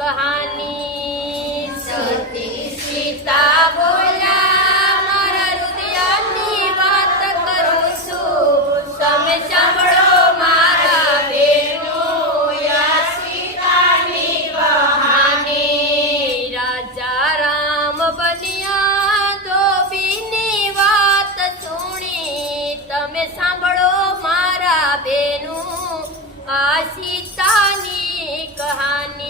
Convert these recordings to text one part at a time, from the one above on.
કહાની સતી સીતા બોલ્યા મારા રુદયાની વાત કરું છું તમે સાંભળો મારા બેનો યા રાજા રામ બન્યા ધોબીની વાત સુણી તમે સાંભળો મારા બેનું આ સીતાની કહાની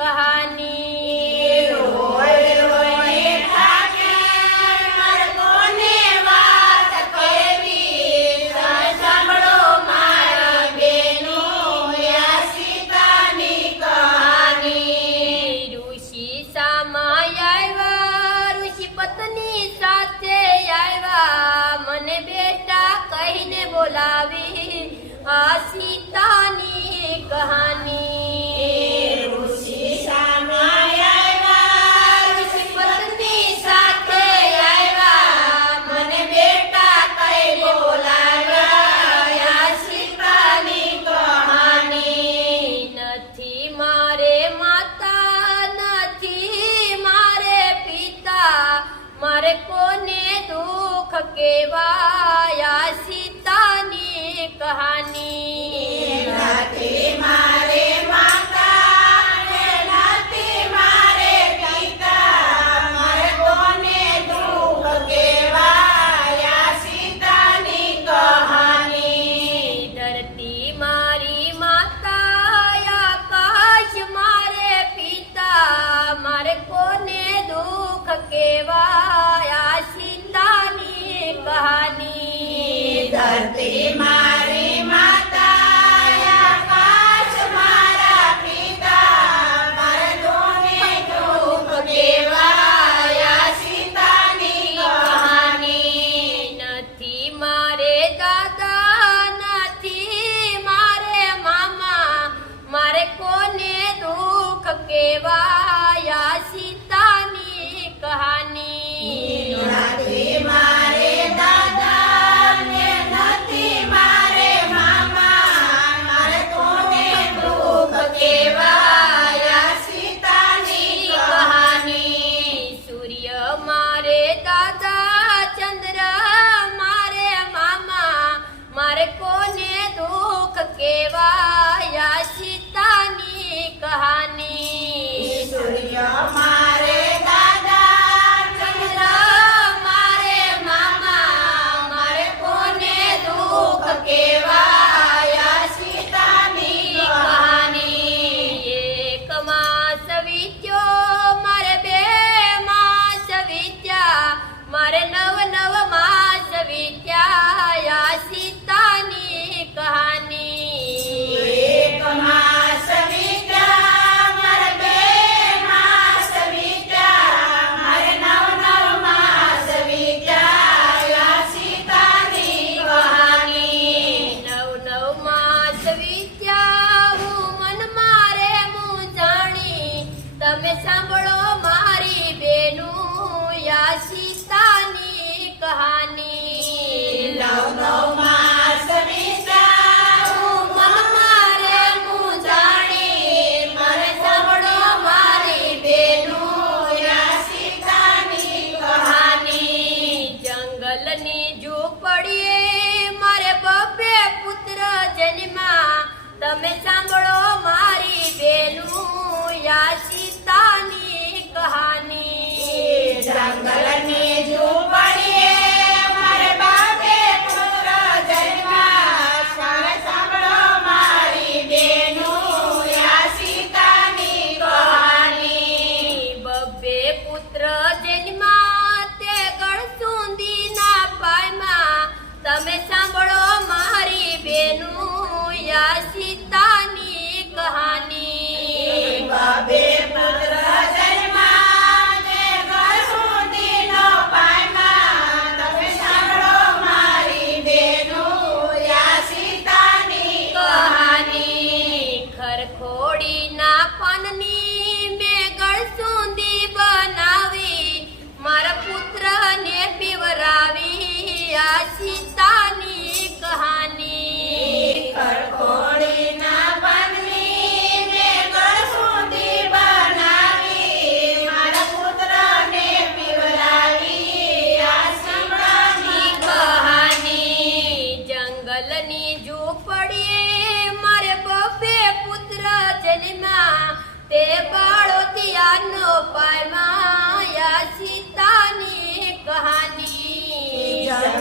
कहानी ಸೇವಾ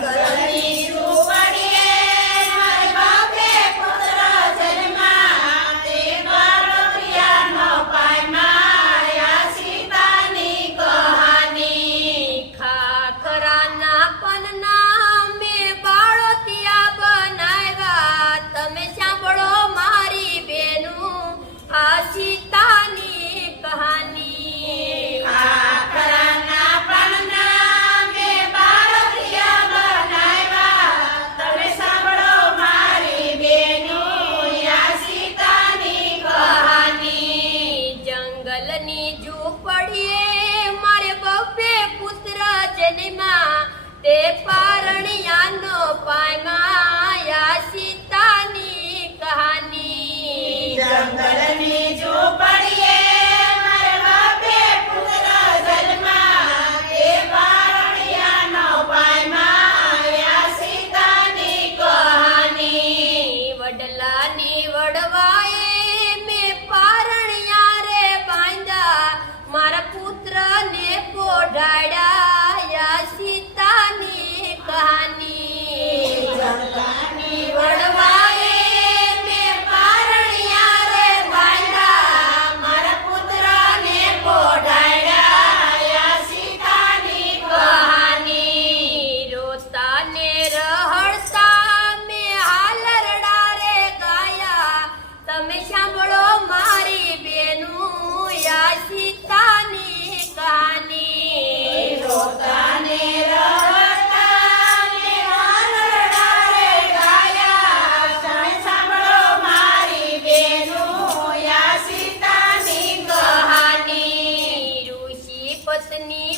કહાની I need.